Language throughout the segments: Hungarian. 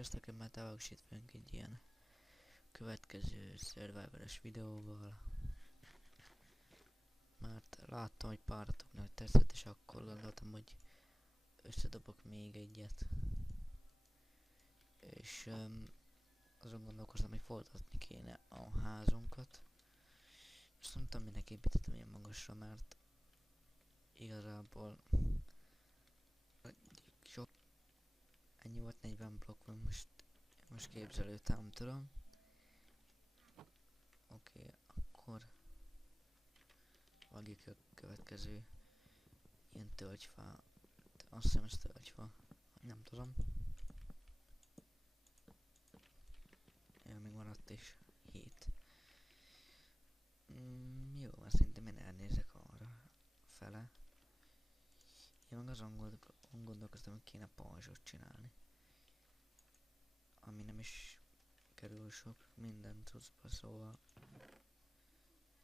Sziasztok, én már távokosítva egy ilyen következő Survivor-es videóval. Mert láttam, hogy páratoknak tetszett, és akkor gondoltam, hogy összedobok még egyet. És azon gondolkoztam, hogy folytatni kéne a házunkat. És nem tudom, minek építettem ilyen magasra, mert igazából sok, ennyi volt, 40 blokk van most képzelőtem, nem tudom. Oké, akkor vágjuk a következő ilyen tölgyfa. Azt hiszem ez tölgyfa, nem tudom. Még maradt is 7. Jó, azt szerintem én elnézek arra fele. Én meg azon gondolkoztam, hogy kéne pajzsot csinálni. Ami nem is kerül sok minden cuccba, szóval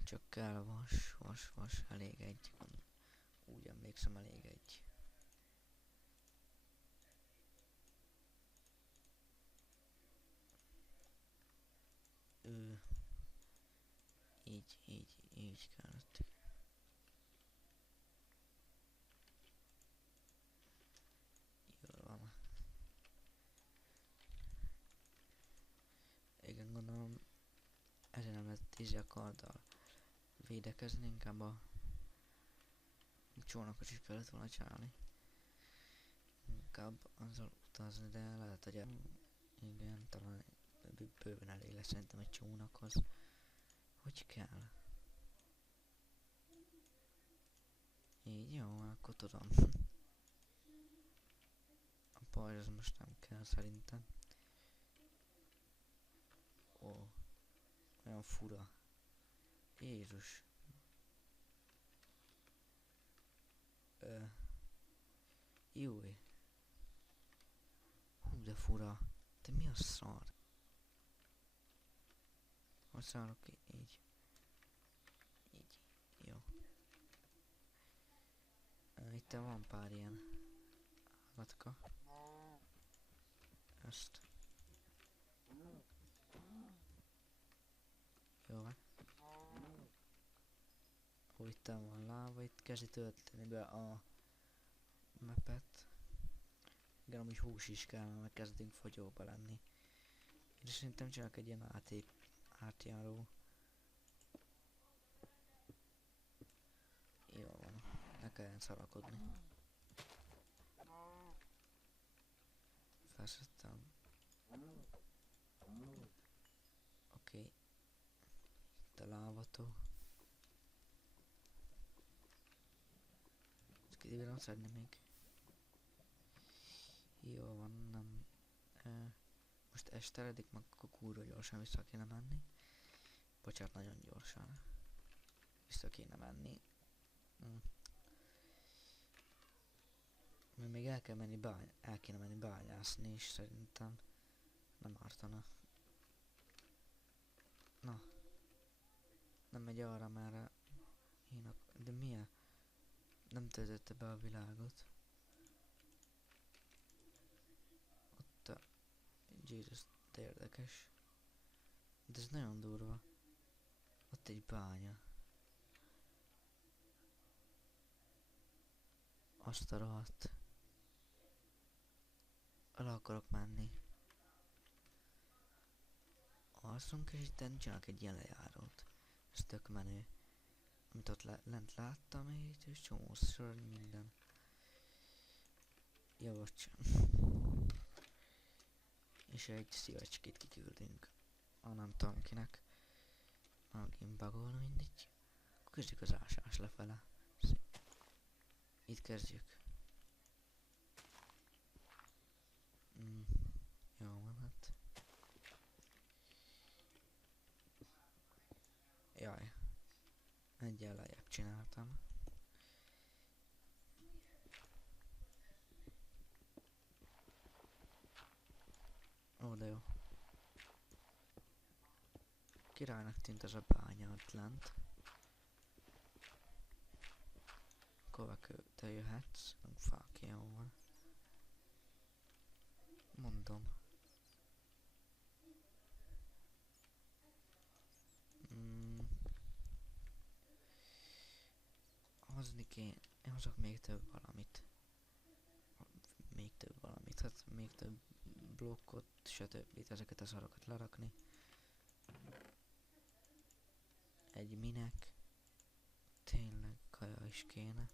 csak kell vas, elég egy. Úgy emlékszem, elég egy. Így kellett. Jól van. Igen, gondolom ezen nem lehet a karddal védekezni, inkább a csónakot is kellett volna csinálni. Inkább azzal utazni, de lehet, hogy igen, talán bőven elég lesz szerintem egy csónakhoz. Hogy kell? Így jó, akkor tudom. A pajzs az most nem kell szerintem. Ó, olyan fura. Jézus. Júj. Hú, de fura. De mi a szar? Hogy szarok így? Így. Jó. Itt van pár ilyen állatka. Ezt. Jó van. Ó, itt van láva, itt kezdi tölteni be a mapet. Igen, amúgy hús is kell, mert kezdünk fogyóba lenni. Én szerintem csinálok egy ilyen átjáró. Jó van, ne kelljen szarakodni. Felszettem. Oké. Itt a lávató. Ezt kibírom szedni még. Jó van, nem. Most esteledik, meg akkor kurva gyorsan vissza kéne menni. Bocsánat, nagyon gyorsan. Vissza kéne menni. Még el kéne menni bányászni is szerintem. Nem ártana. Na. Nem megy arra, merre én de milyen? Nem töltötte be a világot. Ott a Jesus, de érdekes. De ez nagyon durva. Ott egy bánya. Azt a rohadt. El akarok menni. Alszunk, és itt csinálok egy ilyen lejárót. Ez tök menő. Amit ott lent láttam, és csomó szörny minden. Jó, és egy szívecskét kiküldünk. Nem tudom kinek. Megint bagolna, mindegy. Akkor kezdjük az ásás lefele. Itt kezdjük. Jó van, hát. Jaj. Egyen lejjebb csináltam. Ó, de jó. Királynak tűnt az a bánya ott lent. Kovak, te jöhetsz. Fák, jó van. Mondom. hozni kéne. Én hozok még több valamit. Még több valamit, hát még több blokkot, stb. Ezeket a szarokat lerakni. Egy minek. Tényleg kaja is kéne.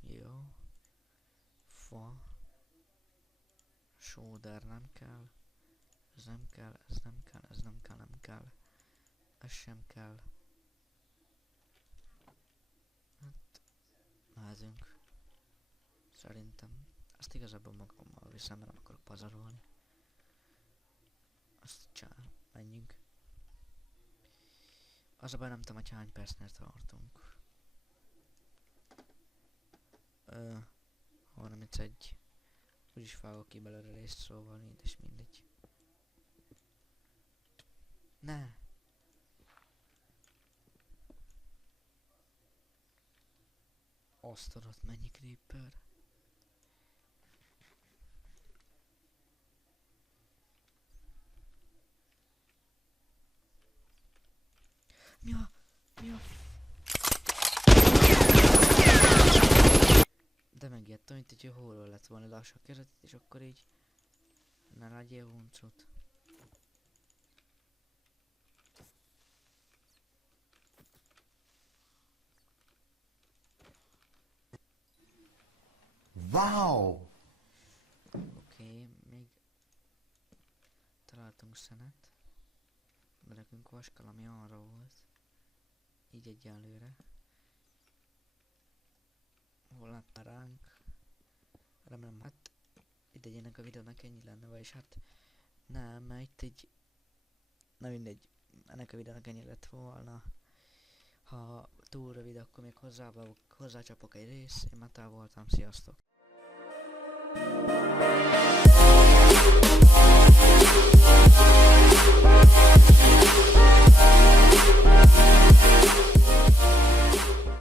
Jó. Fa. Sóder nem kell. Ez nem kell, ez nem kell, ez nem kell, nem kell. Ez sem kell. Hát, mehetünk. Szerintem. Azt igazából magammal viszem, mert nem akarok pazarolni. Azt csá, menjünk. Az a baj, nem tudom, hogy hány percnél tartunk. 31. Úgyis vágok ki belőle részt, szóval és mindegy. Ne! Azt adott, mennyi creeper. Mi a... De megijedtem, mint egy horror lett volna, lassan kezetet, és akkor így... Ne legyél huncut. Wow! Oké, még... Találtunk szenet. De nekünk vaskal, ami arra volt. Így egyelőre. Hol lett ránk? Remélem, hát... Idegyenek a videónak ennyi lenne, vagyis hát... Nem, mert itt egy... Na mindegy, ennek a videónak ennyi lett volna. Ha túl rövid, akkor még hozzácsapok egy részt. Én már voltam, sziasztok!